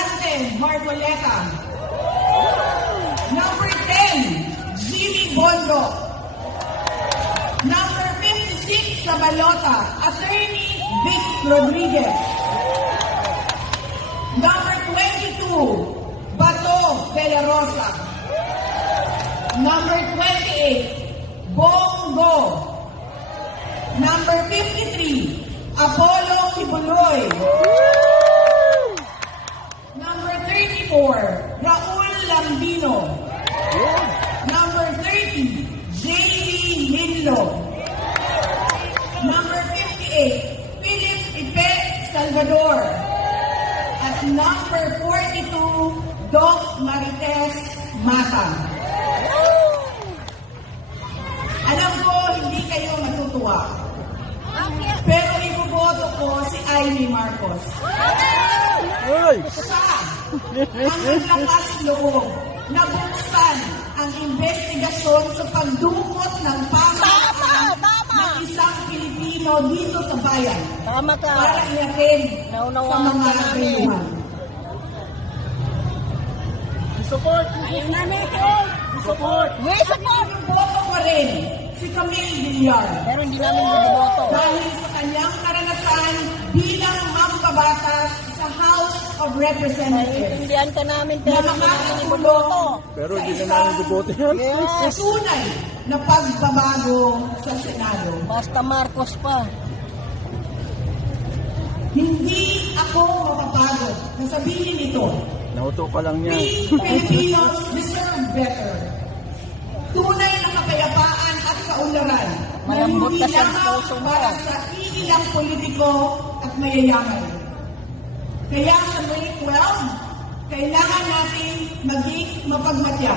Dante Marcoleta. Number 10, Jimmy Bondo. Number 56 sa balota, Attorney Vic Rodriguez. Number 22, Bato de la Rosa. Number 28, Bongo. Number 53, Apollo Kibuloy. Number 34, Raul Lambino. Number 30, J.D. Linlo. Number 58, Philip Ipe Salvador. At number 42, Doc Marites Mata. Alam ko, hindi kayo matutuwa. Pero iboboto ko si Amy Marcos. Siya ang naglakas loob na buksan ang investigasyon sa pagdukot ng pamahalaan ng isang Pilipino dito sa bayan. Tama ka. Para iyakin sa mga kayuhan. Support! Ayun namin ito! Support! May support! Iboboto ko rin si Camille Villar. Pero hindi namin binoboto. Dahil sa kanyang karanasan bilang mambabatas sa House of Representatives. Naiintindihan ka namin, Na pero hindi namin makakatulong binoboto. Pero hindi na namin boboto yan. Yes! tunay na pagbabago sa Senado. Basta Marcos pa. Hindi ako mapapagod na sabihin ito. Nauto ka lang yan. We Filipinos deserve better. Tunay na kapayapaan at kaunlaran na Malambot hindi ka sa lamang puso mo. para sa iilang politiko at mayayaman. Kaya sa May 12, kailangan natin maging mapagmatya.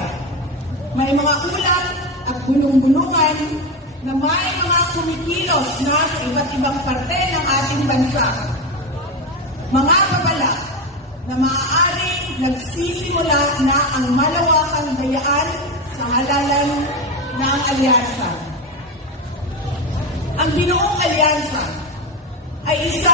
May mga ulat at bulong-bulungan na may mga kumikilos na sa iba't ibang parte ng ating bansa. Mga babala na maaaring nagsisimula na ang malawakang dayaan sa halalan ng alyansa. Ang binuong alyansa ay isa